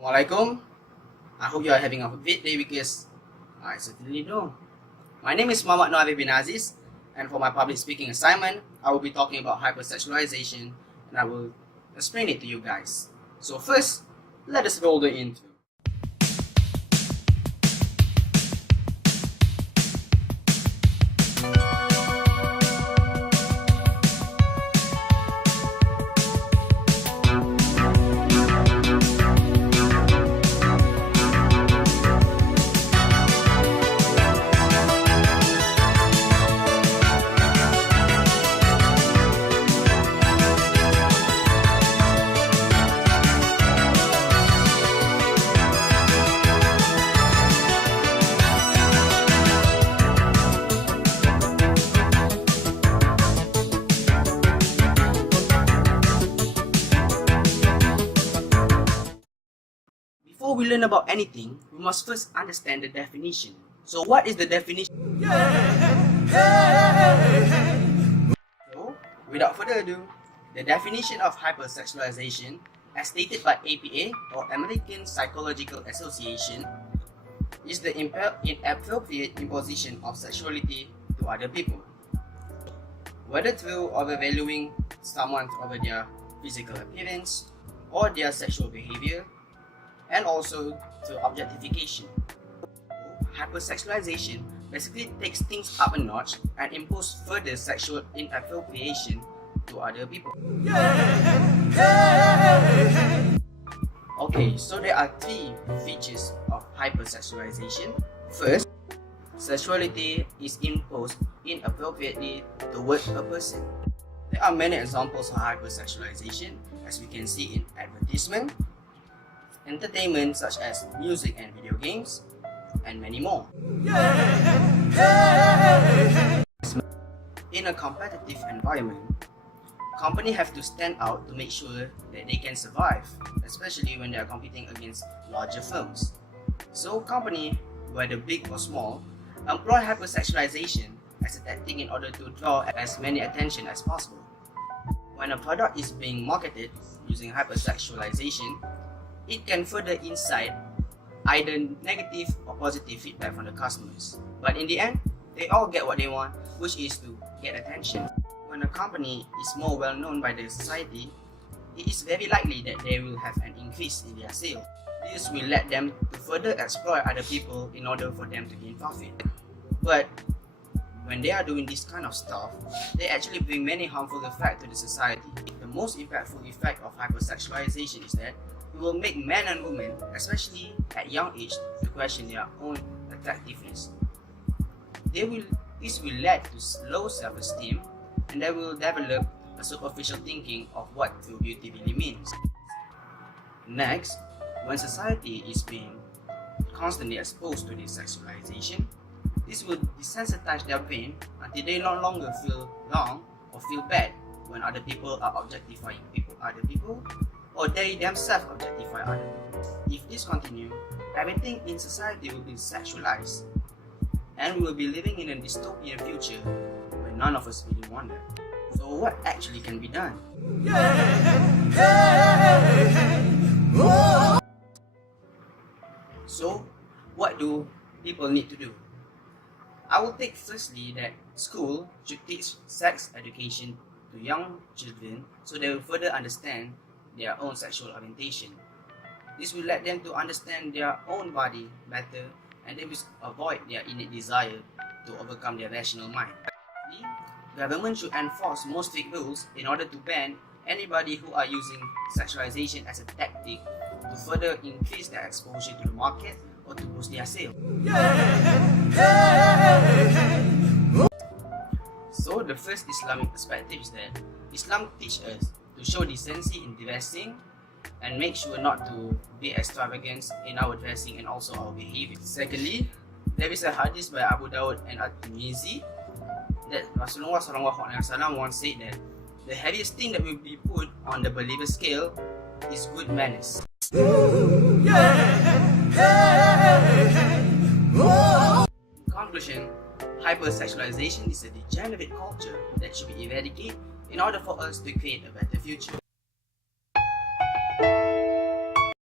Assalamualaikum. I hope you are having a great day because I certainly do. My name is Muhammad Noabi bin Aziz, and for my public speaking assignment, I will be talking about hypersexualization and I will explain it to you guys. So first, let us roll the intro. Before we learn about anything, we must first understand the definition. So what is the definition? So, without further ado, the definition of hypersexualization, as stated by APA or American Psychological Association, is the inappropriate imposition of sexuality to other people, whether through overvaluing someone over their physical appearance or their sexual behavior, and also to objectification. Hypersexualization basically takes things up a notch and imposes further sexual inappropriation to other people. Okay, so there are three features of hypersexualization. First, sexuality is imposed inappropriately towards a person. There are many examples of hypersexualization, as we can see in advertisement, entertainment such as music and video games, and many more. In a competitive environment, companies have to stand out to make sure that they can survive, especially when they are competing against larger firms. So companies, whether big or small, employ hypersexualization as a tactic in order to draw as many attention as possible. When a product is being marketed using hypersexualization, it can further incite either negative or positive feedback from the customers. But in the end, they all get what they want, which is to get attention. When a company is more well known by the society, it is very likely that they will have an increase in their sales. This will let them to further exploit other people in order for them to gain profit. But when they are doing this kind of stuff, they actually bring many harmful effects to the society. The most impactful effect of hypersexualization is that it will make men and women, especially at young age, to question their own attractiveness. This will lead to low self-esteem, and they will develop a superficial thinking of what true beauty really means. Next, when society is being constantly exposed to this sexualization, this will desensitize their brain until they no longer feel wrong or feel bad when other people are objectifying other people, or they themselves objectify other people. If this continues, everything in society will be sexualized, and we will be living in a dystopian future where none of us really want that. So what actually can be done? So what do people need to do? I will take firstly that school should teach sex education to young children so they will further understand their own sexual orientation. This will let them to understand their own body better, and they will avoid their innate desire to overcome their rational mind. The government should enforce more strict rules in order to ban anybody who are using sexualization as a tactic to further increase their exposure to the market or to boost their sales. So the first Islamic perspective is that Islam teaches us to show decency in dressing and make sure not to be extravagant in our dressing and also our behavior. Secondly, there is a hadith by Abu Dawud and At-Tirmidhi that Rasulullah SAW once said that the heaviest thing that will be put on the believer scale is good manners. In conclusion, hypersexualization is a degenerate culture that should be eradicated in order for us to create a better future.